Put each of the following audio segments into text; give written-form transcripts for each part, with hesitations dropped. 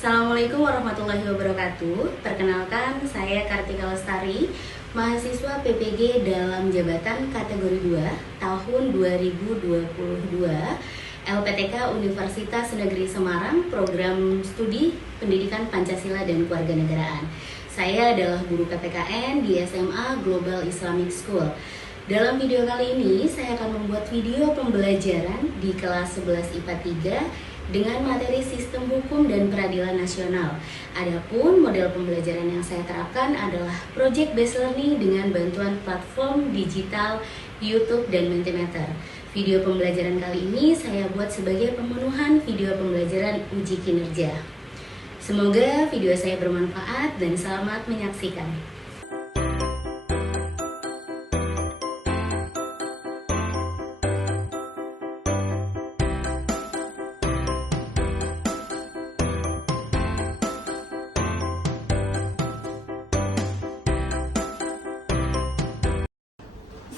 Assalamualaikum warahmatullahi wabarakatuh. Perkenalkan, saya Kartika Lestari, mahasiswa PPG dalam jabatan kategori 2 tahun 2022 LPTK Universitas Negeri Semarang, program studi Pendidikan Pancasila dan Kewarganegaraan. Saya adalah guru PPKN di SMA Global Islamic School. Dalam video kali ini, saya akan membuat video pembelajaran di kelas 11 IPA 3 dengan materi Sistem Hukum dan Peradilan Nasional. Adapun model pembelajaran yang saya terapkan adalah Project Based Learning dengan bantuan platform digital, YouTube, dan Mentimeter. Video pembelajaran kali ini saya buat sebagai pemenuhan video pembelajaran uji kinerja. Semoga video saya bermanfaat dan selamat menyaksikan.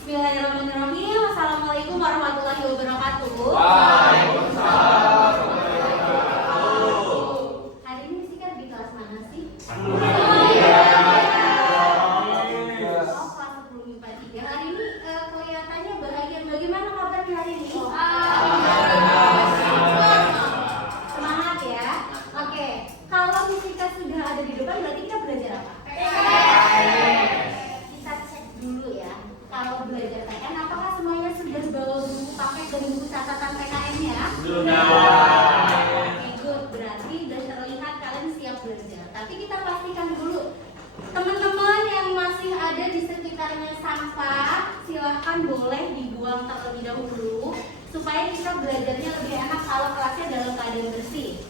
Bismillahirrahmanirrahim. Assalamualaikum warahmatullahi wabarakatuh. Waalaikumsalam. Hari ini Fisika di kelas mana sih? Oh, kelas 10 IPA 3. Hari ini kelihatannya bahagia. Bagaimana kabarnya hari ini? Semangat ya. Oke, kalau Fisika sudah ada di depan berarti kita belajar apa? Kita cek dulu ya. Kalau belajar PKN, apakah semuanya sudah bawa buku paket dan buku catatan PKN-nya? Sudah. Oke, good. Berarti sudah terlihat kalian siap belajar. Tapi kita pastikan dulu, teman-teman yang masih ada di sekitarnya sampah, silahkan boleh dibuang terlebih dahulu supaya kita belajarnya lebih enak kalau kelasnya dalam keadaan bersih.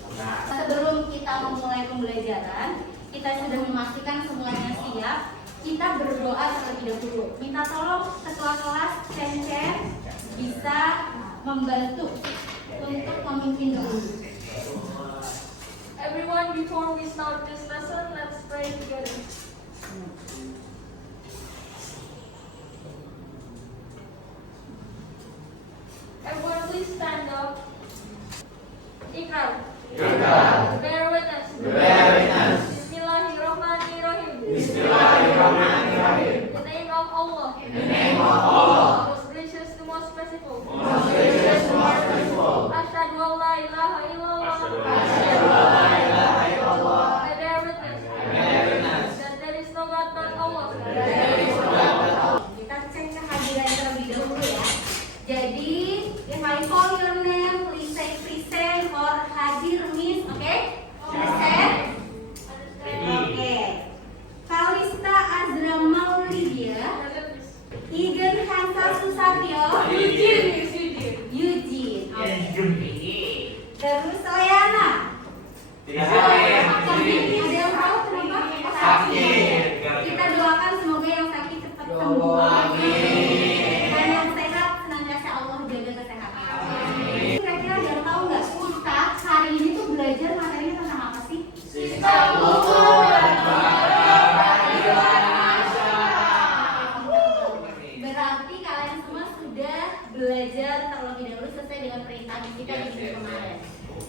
Sebelum kita memulai pembelajaran, kita sudah memastikan semuanya siap. Kita berdoa terlebih dahulu. Minta tolong ketua kelas Cen bisa membantu untuk memimpin dulu. Everyone, before we start this lesson, let's pray together. Everyone, please stand up. Ikrar. Bear witness. Bismillahirrahmanirrahim. In the name of Allah. Most gracious to most merciful. Asyhadu an la ilaha illallah. I bear witness. That there is no God but Allah. Kita cek kehadiran terlebih dahulu ya. Jadi, if I call your name, please say present or hadir, miss. Okay? Present. Oke. Kalista Azra Maulidia, Igen Hansa Susatyo, Eugene. Oke. Terus Leana. Ada yang tahu kenapa? Sakit. Kita doakan semoga yang sakit cepat sembuh. Dan yang sehat senantiasa Allah jaga kesehatan. Kira-kira ada yang tahu nggak? Kita hari ini tuh belajar materinya tentang apa sih? Sistem hukum dan peradilan nasional. Berarti kalian semua sudah belajar terlebih dahulu sesuai dengan perintah kita di minggu kemarin.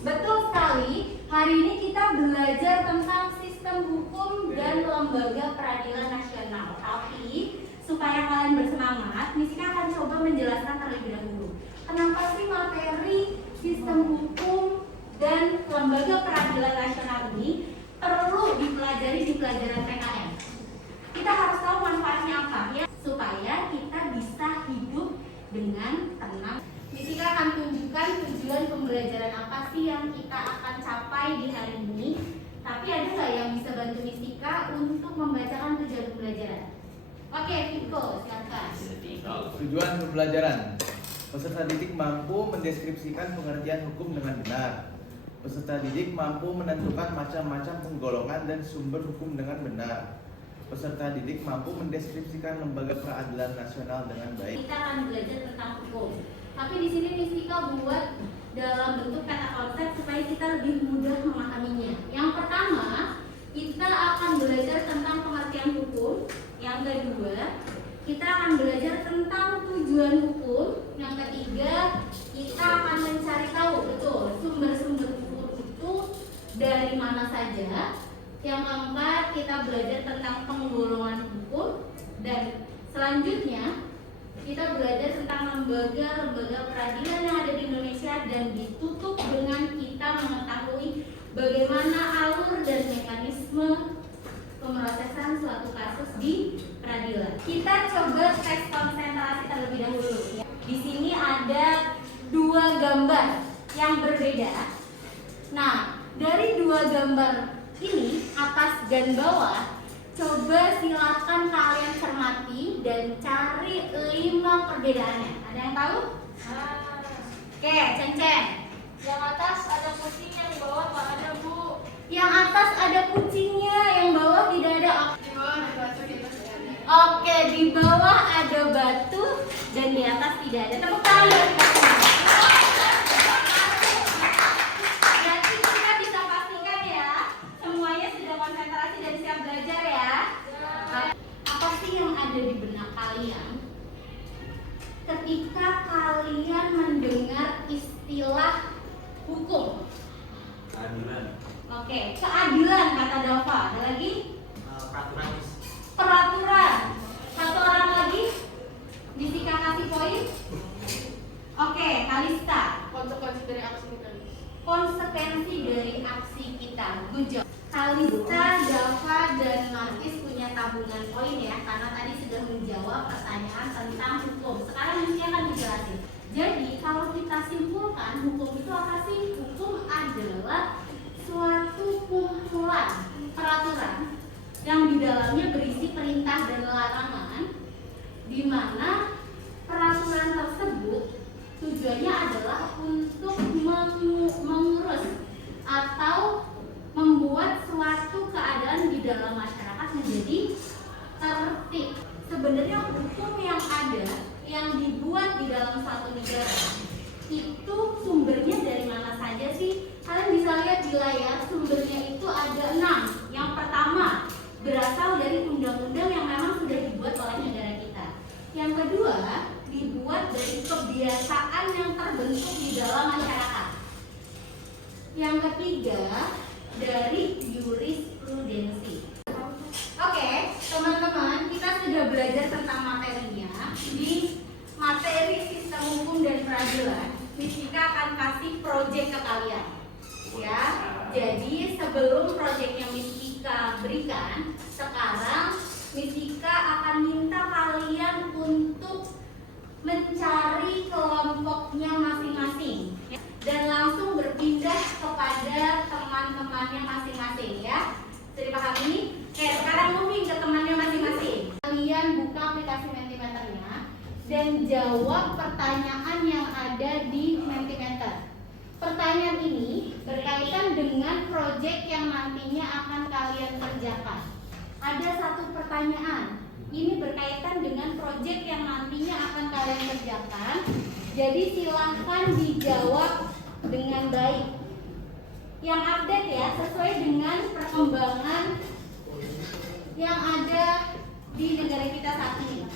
Betul sekali. Hari ini kita belajar tentang sistem hukum dan lembaga peradilan nasional. Tapi supaya kalian bersemangat, Misika akan coba menjelaskan terlebih dahulu. Kenapa sih materi sistem hukum dan lembaga peradilan nasional ini perlu dipelajari di pelajaran PKN? Kita harus tahu manfaatnya apa ya, supaya kita bisa hidup dengan tenang. Misika akan tunjukkan tujuan pembelajaran apa sih yang kita akan capai di hari ini. Tapi ada nggak yang bisa bantu Misika untuk membacakan tujuan pembelajaran? Oke, Viko, silakan. Tujuan pembelajaran. Peserta didik mampu mendeskripsikan pengertian hukum dengan benar. Peserta didik mampu menentukan macam-macam penggolongan dan sumber hukum dengan benar. Peserta didik mampu mendeskripsikan lembaga peradilan nasional dengan baik. Kita akan belajar tentang hukum. Tapi di sini Misika buat dalam bentuk kata konsep supaya kita lebih mudah memahaminya. Yang pertama, kita akan belajar tentang pengertian hukum. Yang kedua, kita akan belajar tentang tujuan hukum. Yang ketiga, kita akan mencari tahu betul sumber-sumber hukum itu dari mana saja. Yang keempat, kita belajar tentang penggolongan hukum. Dan selanjutnya, kita belajar tentang lembaga-lembaga peradilan yang ada di Indonesia. Dan ditutup dengan kita mengetahui bagaimana alur dan mekanisme pemrosesan suatu kasus di peradilan. Kita coba tes konsentrasi terlebih dahulu. Di sini ada 2 gambar yang berbeda. Nah, dari 2 gambar ini, atas dan bawah, coba silakan kalian cermati dan cari 5 perbedaannya. Ada yang tahu? Oke, Ceng-Ceng. Yang atas ada kucing, yang bawah nggak ada, Bu. Yang atas ada kucingnya, yang bawah tidak ada. Di bawah ada batu, di atas ada. Oke, di bawah ada batu dan di atas tidak ada. Tepuk tangan buat kita semua. Berarti kita bisa pastikan ya, semuanya sudah konsentrasi dan siap belajar ya. Apa sih yang ada di benak kalian ketika kalian mendengar istilah hukum? Keadilan. Oke, keadilan kata Dava. Ada lagi? Peraturan. Peraturan. Satu orang lagi? Bisika kasih poin? Oke, Kalista. Konsekuensi dari aksi kita. Konsekuensi dari aksi kita. Good job. Kalista, Dava, dan Markis punya tabungan poin ya, karena tadi sudah menjawab pertanyaan tentang hukum. Sekarang nanti akan dijelasin. Jadi kalau kita simpulkan, hukum itu apa sih? Hukum adalah suatu kumpulan peraturan yang di dalamnya berisi perintah dan larangan, di mana peraturan tersebut tujuannya adalah untuk mengurus atau membuat suatu keadaan di dalam masyarakat menjadi tertib. Sebenarnya hukum yang ada, yang dibuat di dalam suatu negara, itu sumbernya dari mana saja sih? Kalian bisa lihat di layar, sumbernya itu ada 6. Yang pertama, berasal dari undang-undang yang memang sudah dibuat oleh negara kita. Yang kedua, dibuat dari kebiasaan yang terbentuk di dalam masyarakat. Yang ketiga, dari jurisprudensi. Oke, teman-teman, kita sudah belajar tentang materinya. Di materi sistem hukum dan peradilan, Mistika akan kasih proyek ke kalian. Ya, jadi sebelum proyeknya Mistika berikan, sekarang Mistika akan minta kalian untuk mencari kelompoknya masing-masing dan langsung berpindah kepada teman-temannya masing-masing ya. Sudah dipahami? Oke, sekarang moving ke temannya masing-masing. Kalian buka aplikasi Mentimeternya dan jawab pertanyaan yang ada di Mentimeter. Pertanyaan ini berkaitan dengan proyek yang nantinya akan kalian kerjakan. Ada satu pertanyaan, ini berkaitan dengan proyek yang nantinya akan kalian kerjakan. Jadi silahkan dijawab dengan baik. Yang update ya, sesuai dengan perkembangan yang ada di negara kita saat ini.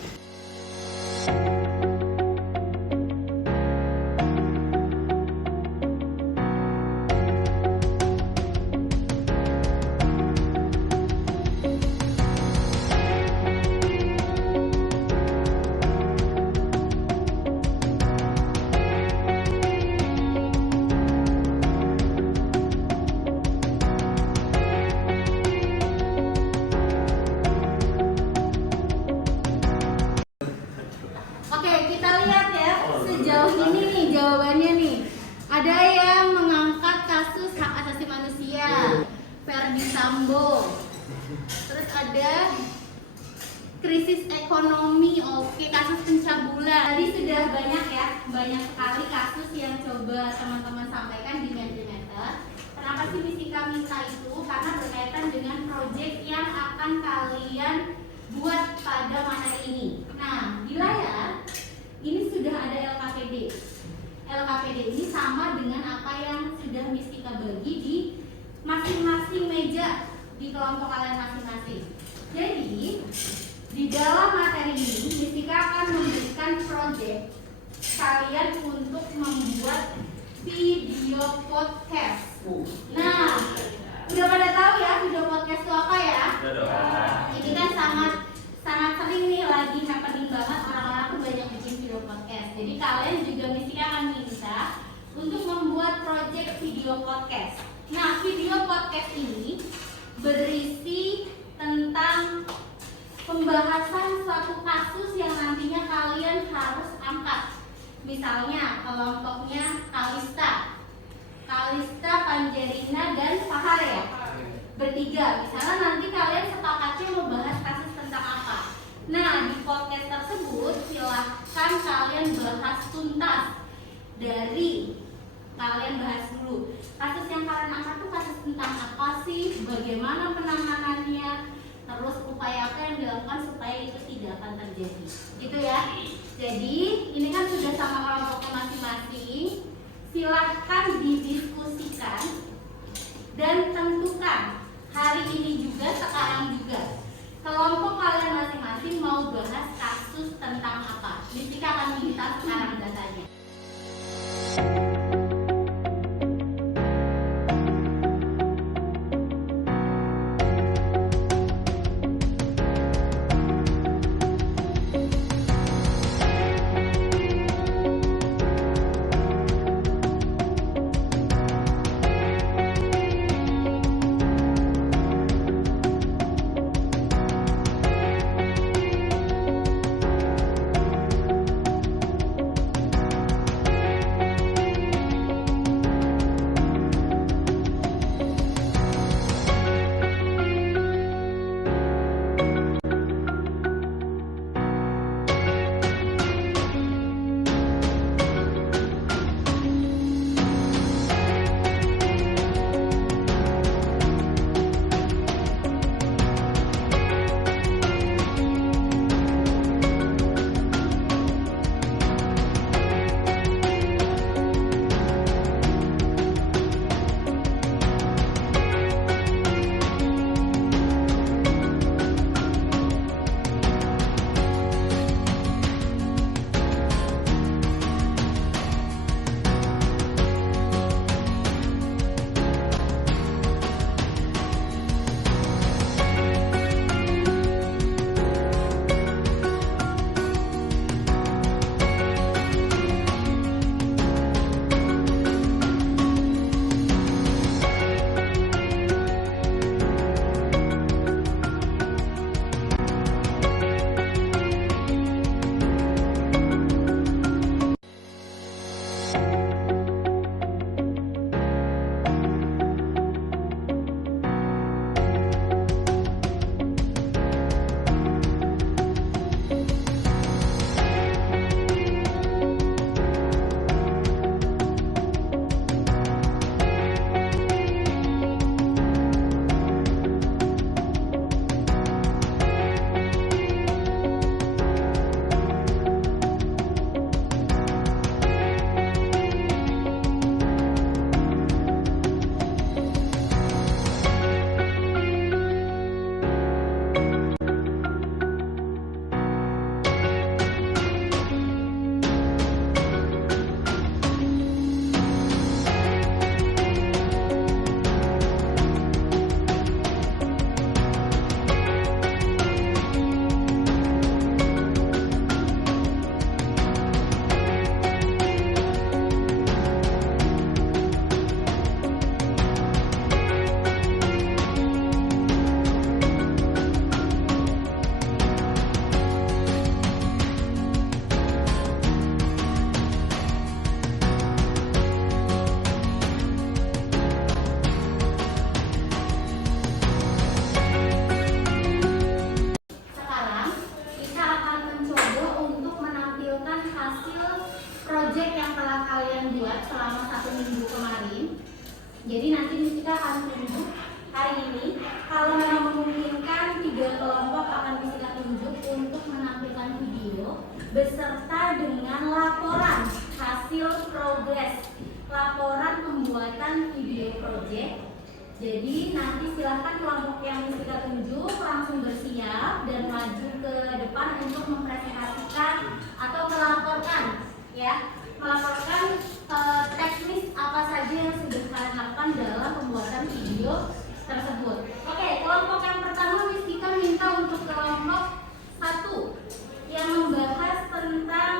Oke, kita lihat ya sejauh ini nih jawabannya nih. Ada yang mengangkat kasus hak asasi manusia, Verdi Sambo. Terus ada krisis ekonomi, oke, kasus pencabulan. Tadi sudah banyak ya, banyak sekali kasus yang coba teman-teman sampaikan di Mentimeter. Kenapa sih Mistika minta itu? Karena berkaitan dengan proyek yang akan kalian buat pada materi ini. Nah, di layar ini sudah ada LKPD. LKPD ini sama dengan apa yang sudah Mistika bagi di masing-masing meja di kelompok kalian masing-masing. Jadi, di dalam materi ini Mistika akan memberikan proyek kalian untuk membuat video podcast. Nah, Jadi kalian juga mesti akan minta untuk membuat project video podcast. Nah, video podcast ini berisi tentang pembahasan suatu kasus yang nantinya kalian harus angkat. Misalnya kelompoknya Kalista, Panjerina, dan Fahar ya. Bertiga, misalnya nanti kalian sepakatnya membahas kasus tentang apa. Nah, di podcast tersebut silahkan kalian bahas tuntas. Dari kalian bahas dulu kasus yang kalian angkat tuh kasus tentang apa sih, bagaimana penanganannya, terus upaya apa yang dilakukan supaya itu tidak akan terjadi, gitu ya. Jadi ini kan sudah sama kelompoknya masing-masing, silahkan didiskusikan dan tentukan hari ini juga, sekarang juga kelompok kalian masing-masing mau bahas kasus tentang apa. Mistika akan minta sekarang datanya. Jadi nanti kita akan tunjuk hari ini. Kalau memang memungkinkan, 3 kelompok akan kita tunjuk untuk menampilkan video beserta dengan laporan hasil progres, laporan pembuatan video project. Jadi nanti silahkan kelompok yang kita tunjuk langsung bersiap dan maju ke depan untuk mempresentasikan atau melaporkan, ya, melaporkan teknis apa saja yang sudah kalian lakukan dalam pembuatan video tersebut. Oke, kelompok yang pertama Mistika minta untuk kelompok 1 yang membahas tentang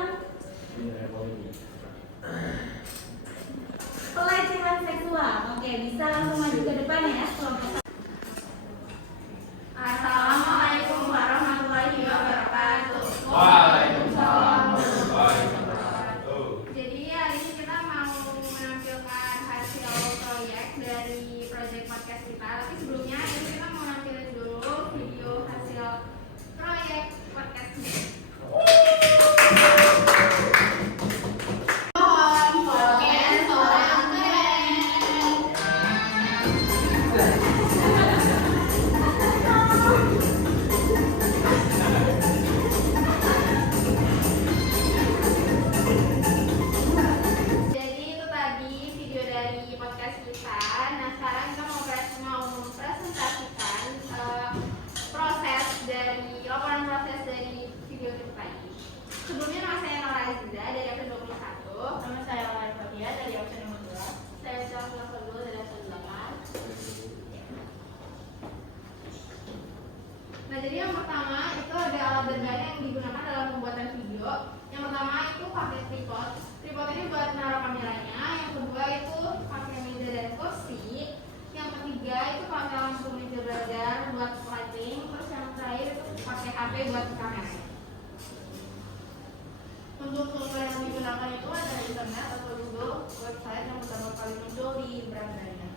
Untuk sumber yang digunakan itu ada internet atau Google, website yang pertama kali muncul di berandaannya.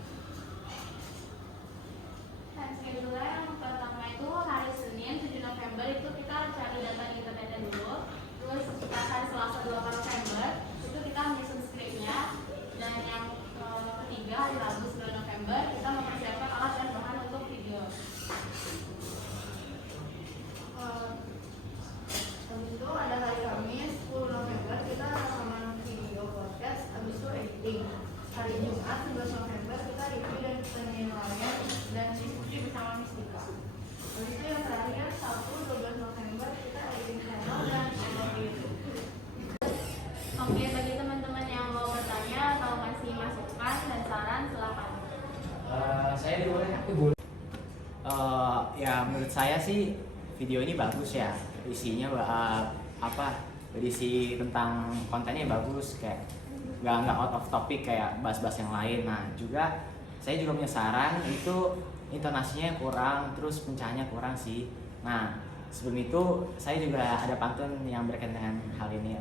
Time schedule yang pertama itu hari Senin 7 November itu kita cari data di internetnya dulu. Terus kita hari Selasa 2 November itu kita menyusun skripnya. Dan yang ketiga hari Rabu 9 November kita mempersiapkan alat dan bahan untuk video. Habis itu ada hari Kamis 10 November kita rekaman video podcast, habis itu editing. Hari Jumat 11 November kita review dan penilaian dan diskusi bersama Mistika. Habis itu yang terakhir Sabtu 12 November kita editing channel dan upload YouTube. Oke, bagi teman-teman yang mau bertanya atau kasih masukan dan saran silakan. Saya boleh. Ya menurut saya sih video ini bagus ya, isinya berisi tentang kontennya bagus, kayak nggak out of topic kayak bahas-bahas yang lain. Nah juga saya juga punya saran, itu intonasinya kurang, terus pencahannya kurang sih. Nah sebelum itu saya juga ada pantun yang berkaitan dengan hal ini.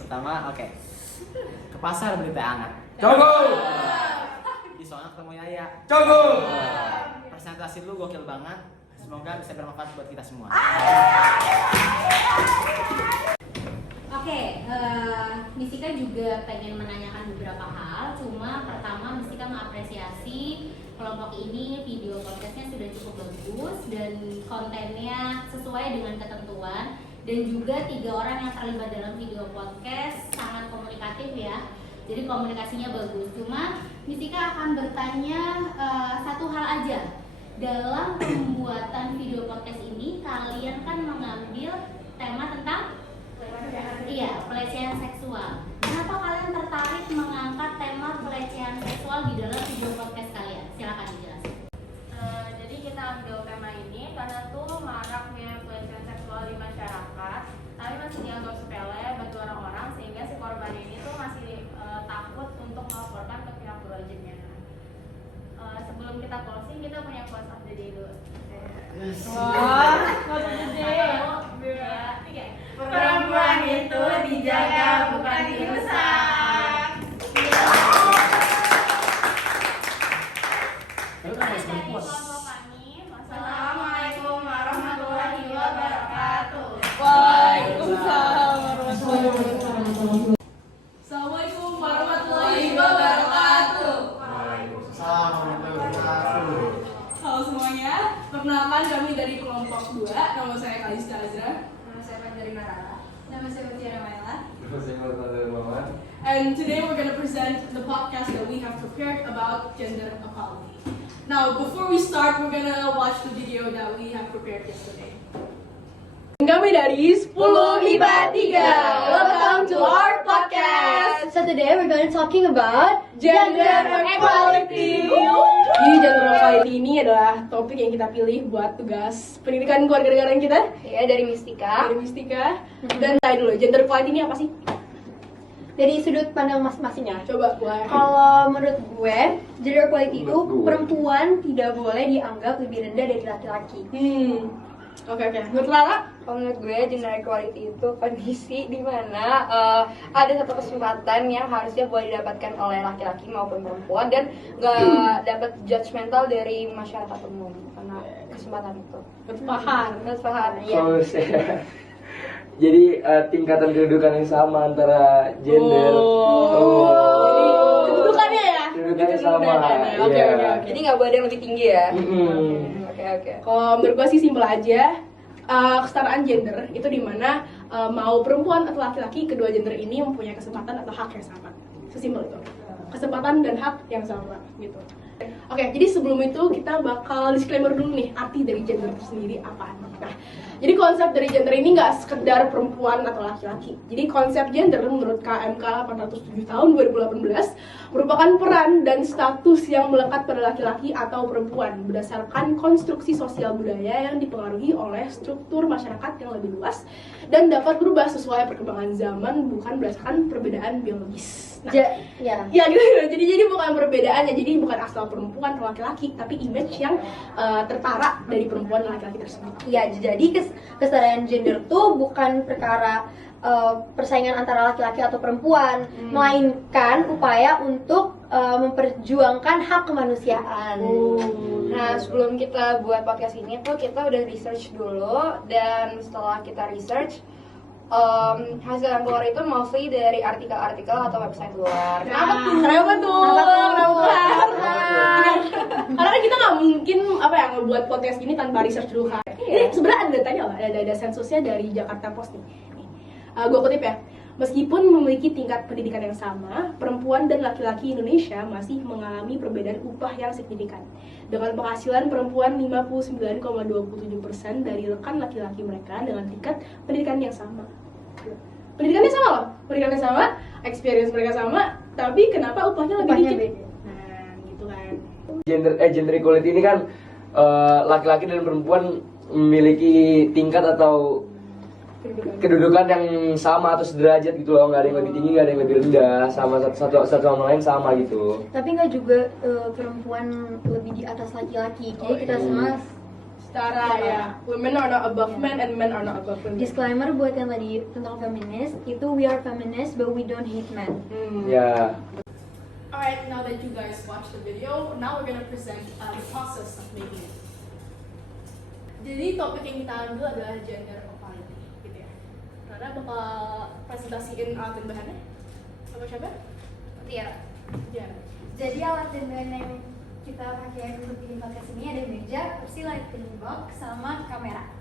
Pertama, ke pasar beli teh hangat. Cogo. Di sono ketemu Yaya. Cogo. Presentasi lu gokil banget. Semoga bisa bermanfaat buat kita semua. Oke, Mistika juga pengen menanyakan beberapa hal. Cuma pertama Mistika mengapresiasi kelompok ini, video podcastnya sudah cukup bagus dan kontennya sesuai dengan ketentuan. Dan juga 3 orang yang terlibat dalam video podcast sangat komunikatif ya. Jadi komunikasinya bagus. Cuma Mistika akan bertanya satu hal aja. Dalam pembuatan video podcast ini kalian kan mengambil tema tentang pelecehan seksual. Kenapa kalian tertarik mengangkat tema pelecehan seksual di dalam video podcast kalian? Silakan dijelaskan. Jadi kita ambil tema ini karena tuh maraknya pelecehan seksual di masyarakat, tapi masih dianggap sepele bagi orang-orang sehingga si korban ini tuh masih takut untuk melaporkan ke pihak berwajibnya. Sebelum kita closing, kita punya quote of the day dulu. Wah, Quote of the day. 1, 2, 3. Perempuan itu dijaga bukan dirusak. Dari kelompok kami, Assalamualaikum warahmatullahi wabarakatuh. Waalaikumsalam warahmatullahi wabarakatuh. Assalamualaikum warahmatullahi wabarakatuh. Halo semuanya, perkenalkan kami dari kelompok 2. Nama saya Kalista Azra. Nama saya Panjarina Rara. Nama saya Mutiara Maela. And today we're going to present the podcast that we have prepared about gender equality. Now, before we start, we're going to watch the video that we have prepared yesterday. Kami dari 10 IPA 3. Welcome to our podcast. So today we're going to talking about Gender equality. Jadi gender equality ini adalah topik yang kita pilih buat tugas pendidikan kewarganegaraan kita ya dari Mistika. dari Mistika. Dan tanya dulu, gender equality ini apa sih? Dari sudut pandang masing-masingnya. Coba boleh. Kalau menurut gue, gender equality itu perempuan tidak boleh dianggap lebih rendah dari laki-laki. Oke. Menurut Lala? Kalau menurut gue, gender equality itu kondisi di mana ada satu kesempatan yang harusnya boleh didapatkan oleh laki-laki maupun perempuan dan nggak dapat judgmental dari masyarakat umum karena kesempatan itu. Kesepahan, ya. Jadi tingkatan kedudukan yang sama antara gender. Jadi kedudukannya ya? Kedudukannya sama. Oke. Jadi nggak boleh ada yang lebih tinggi ya. Oke. Kalau menurut gue sih simpel aja. Kesetaraan gender itu dimana mau perempuan atau laki-laki, kedua gender ini mempunyai kesempatan atau hak yang sama. Sesimpel itu. Kesempatan dan hak yang sama gitu. Oke, jadi sebelum itu kita bakal disclaimer dulu nih, arti dari gender itu sendiri apa. Nah, jadi konsep dari gender ini nggak sekedar perempuan atau laki-laki. Jadi konsep gender menurut KMK 807 tahun 2018 merupakan peran dan status yang melekat pada laki-laki atau perempuan berdasarkan konstruksi sosial budaya yang dipengaruhi oleh struktur masyarakat yang lebih luas dan dapat berubah sesuai perkembangan zaman, bukan berdasarkan perbedaan biologis. Nah, ya gitu. Jadi bukan perbedaannya, jadi bukan asal perempuan atau laki-laki, tapi image yang tertara dari perempuan dan laki-laki tersebut. Ya, jadi kesetaraan gender tuh bukan perkara persaingan antara laki-laki atau perempuan, melainkan upaya untuk memperjuangkan hak kemanusiaan. Nah, sebelum kita buat podcast ini tuh kita udah research dulu, dan setelah kita research hasil yang keluar itu mostly dari artikel-artikel atau website luar. Kenapa tuh? Karena kan kita nggak mungkin ngebuat podcast ini tanpa research dulu kan. Ini sebenarnya ada datanya loh, ada sensusnya dari Jakarta Post nih. Gue kutip ya. Meskipun memiliki tingkat pendidikan yang sama, perempuan dan laki-laki Indonesia masih mengalami perbedaan upah yang signifikan. Dengan penghasilan perempuan 59,27% dari rekan laki-laki mereka dengan tingkat pendidikan yang sama. Pendidikannya sama loh, pendidikannya sama, experience mereka sama, tapi kenapa upahnya lebih dikit? Nah, gitu kan. Gender equality ini kan laki-laki dan perempuan memiliki tingkat atau kedudukan yang sama atau sederajat gitu loh, nggak ada yang lebih tinggi, nggak ada yang lebih rendah, sama satu sama lain sama gitu. Tapi nggak juga perempuan lebih di atas laki-laki, jadi kita semua Setara ya, women are not above men and men are not above women. disclaimer buat yang tadi tentang feminis, itu we are feminist but we don't hate men. Ya. Alright, now that you guys watched the video, now we're gonna present the process of making it. Jadi topik yang kita ambil adalah gender equality, gitu ya. Rara bakal presentasiin alat dan bahannya. Sama siapa? Tiara. Ya. Jadi alat dan bahan yang kita pakai untuk bikin podcast ini ada meja, kursi, lighting box, sama kamera.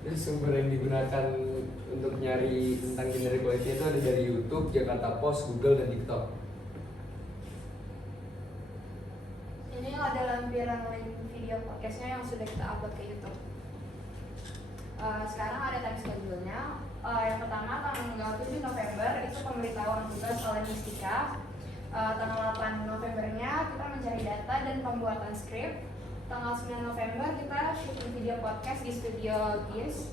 Jadi sumber yang digunakan untuk nyari tentang gender equality itu ada dari YouTube, Jakarta Post, Google, dan TikTok. Ini adalah lampiran link video podcastnya yang sudah kita upload ke YouTube. Sekarang ada time schedule-nya. Yang pertama tanggal 7 November itu pemberitahuan tugas oleh Mistika. Tanggal 8 Novembernya kita mencari data dan pembuatan skrip. Tanggal 9 November kita syuting video podcast di studio GIS.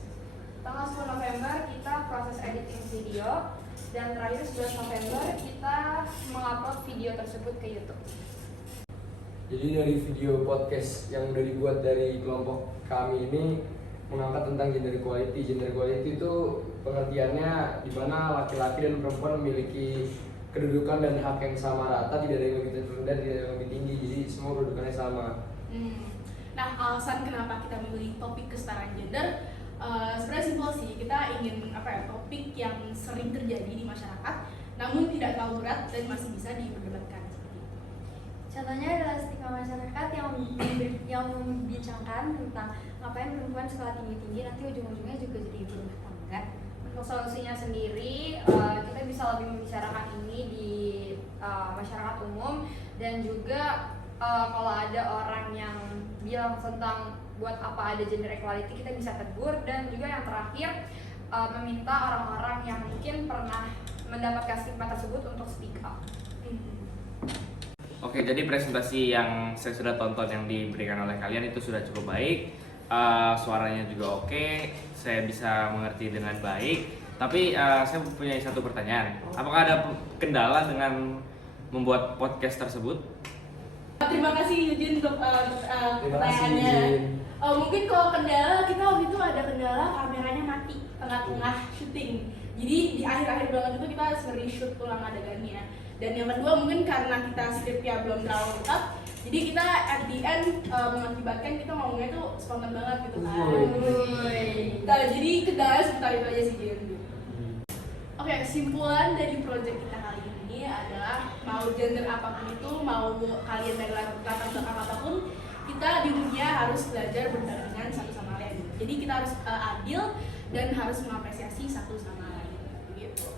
Tanggal 10 November kita proses editing video. Dan terakhir 11 November kita mengupload video tersebut ke YouTube. Jadi dari video podcast yang udah dibuat dari kelompok kami ini mengangkat tentang gender equality. Gender equality itu pengertiannya di mana laki-laki dan perempuan memiliki kedudukan dan hak yang sama rata, tidak ada yang lebih rendah, tidak ada yang lebih tinggi, jadi semua kedudukannya sama. Nah, alasan kenapa kita memilih topik kesetaraan gender sebenarnya simpel sih. Kita ingin topik yang sering terjadi di masyarakat, namun tidak terlalu berat dan masih bisa diperdebatkan. Contohnya adalah stigma masyarakat yang membincangkan tentang ngapain perempuan sekolah tinggi-tinggi nanti ujung-ujungnya juga jadi ibu rumah tangga. Untuk solusinya sendiri, kita bisa lebih membicarakan ini di masyarakat umum, dan juga kalau ada orang yang bilang tentang buat apa ada gender equality, kita bisa tegur. Dan juga yang terakhir, meminta orang-orang yang mungkin pernah mendapatkan stigma tersebut untuk speak up. Oke, jadi presentasi yang saya sudah tonton yang diberikan oleh kalian itu sudah cukup baik. Suaranya juga oke, saya bisa mengerti dengan baik. Tapi saya punya satu pertanyaan. Apakah ada kendala dengan membuat podcast tersebut? Terima kasih Eugene untuk pertanyaannya. Mungkin kalau kendala, kita waktu itu ada kendala kameranya mati tengah-tengah syuting. Jadi di akhir-akhir banget itu kita sering shoot ulang adegannya. Dan yang kedua mungkin karena kita skripnya belum terlalu lengkap, jadi kita at the end mengakibatkan kita ngomongnya tuh spontan banget gitu kan. Nah, jadi kendala sebentar itu aja sih Jen. Oke, kesimpulan dari project kita kali ini adalah mau gender apapun itu, mau kalian dari latar belakang apapun, kita di dunia harus belajar berdampingan satu sama lain. Jadi kita harus adil dan harus mengapresiasi satu sama lain. Begitu.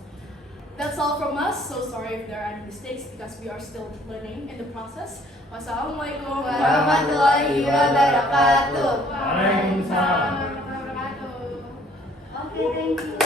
That's all from us. So sorry if there are any mistakes because we are still learning in the process. Wassalamualaikum warahmatullahi wabarakatuh. Waalaikumsalam warahmatullahi wabarakatuh. Oke, thank you.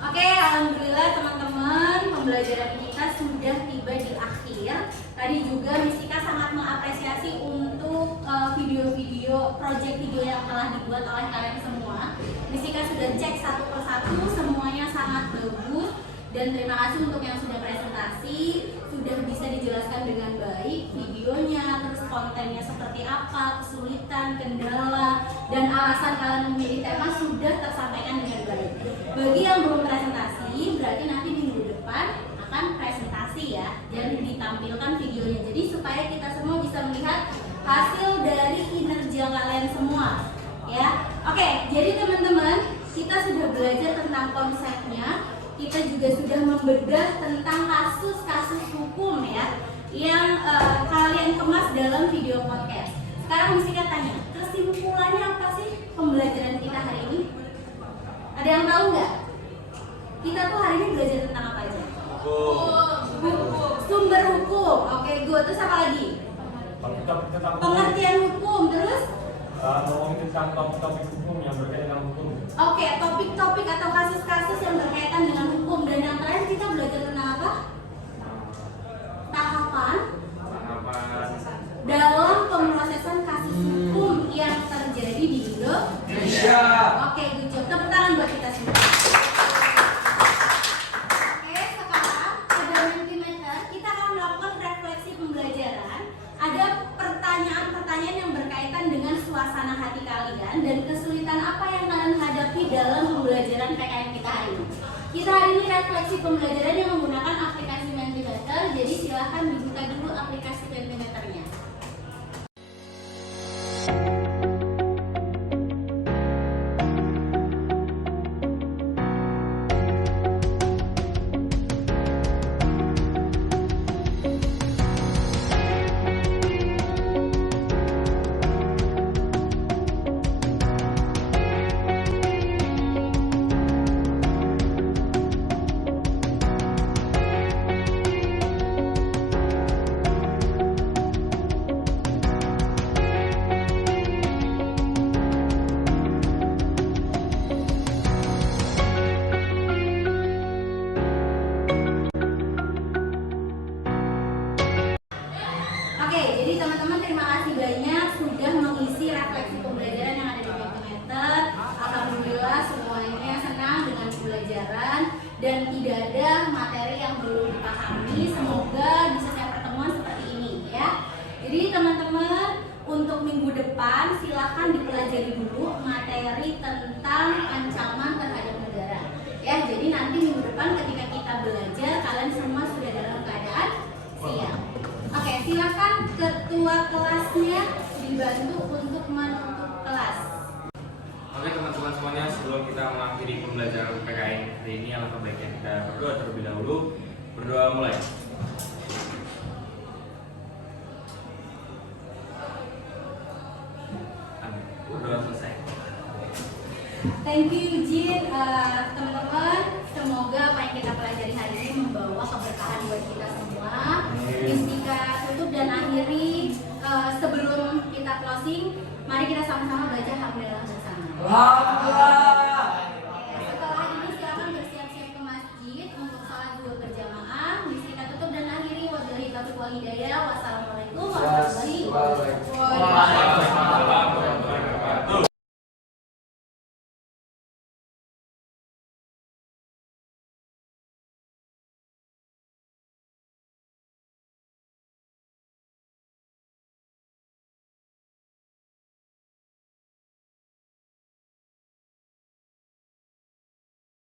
Oke, alhamdulillah teman-teman, pembelajaran kita sudah tiba di akhir. Tadi juga Mistika sangat mengapresiasi untuk video-video, project video yang telah dibuat oleh kalian semua. Mistika sudah cek satu persatu, semuanya sangat bagus Dan terima kasih untuk yang sudah presentasi, sudah bisa dijelaskan dengan baik videonya, terus kontennya seperti apa, kesulitan, kendala, dan alasan kalian memilih tema sudah tersampaikan dengan baik. Bagi yang belum presentasi, berarti nanti minggu depan akan presentasi ya, dan ditampilkan videonya. Jadi supaya kita semua bisa melihat hasil dari kinerja kalian semua. Ya, oke. Jadi teman-teman, kita sudah belajar tentang konsepnya. Kita juga sudah membedah tentang kasus-kasus hukum ya yang kalian kemas dalam video podcast. Sekarang mesti tanya, kesimpulannya apa sih pembelajaran kita hari ini? Ada yang tahu nggak? Kita tuh hari ini belajar tentang apa aja? Hukum. Sumber hukum. Oke, good. Terus apa lagi? Pengertian hukum. Terus? Ngomongin tentang topik-topik hukum yang berkaitan dengan hukum. Oke, topik-topik atau kasus-kasus yang berkaitan dengan hukum. Dan yang terakhir kita belajar tentang apa? Tahapan dalam pemrosesan kasus hukum yang terjadi di Indonesia. Oke, good job. Tepuk tangan buat kita semua. Oke, sekarang pada Mentimeter kita akan melakukan refleksi pembelajaran. Ada pertanyaan-pertanyaan yang berkaitan dengan suasana hati kalian dan kesulitan apa yang kalian hadapi dalam pembelajaran PKN kita hari ini. Kita hari ini refleksi pembelajaran yang menggunakan aplikasi Mentimeter, jadi silahkan dibuka dulu aplikasi Mentimeternya. Oke, jadi teman-teman terima kasih banyak sudah mengisi refleksi pembelajaran yang ada di Mentimeter. Alhamdulillah semuanya senang dengan pembelajaran dan tidak ada materi yang belum dipahami. Semoga di setiap pertemuan seperti ini ya. Jadi teman-teman untuk minggu depan silahkan dipelajari dulu materi tentang ancaman terhadap negara. Ya, jadi nanti minggu depan ketika kita belajar kalian semua sudah dalam keadaan siap. Oke, silakan ketua kelasnya dibantu untuk menutup kelas. Oke teman-teman semuanya, sebelum kita mengakhiri pembelajaran PKN hari ini, alangkah baiknya kita berdoa terlebih dahulu. Berdoa mulai. Amin. Berdoa selesai. Thank you Jin, teman-teman. Semoga apa yang kita pelajari hari ini membawa keberkahan buat kita semua. Mistika tutup dan akhiri. Sebelum kita closing, mari kita sama-sama baca hamdalah bersama. Setelah ini silakan bersiap-siap ke masjid untuk sholat zuhur berjamaah. Mistika tutup dan akhiri. Wabillahi taufiq wal hidayah. Wassalamualaikum warahmatullahi wabarakatuh.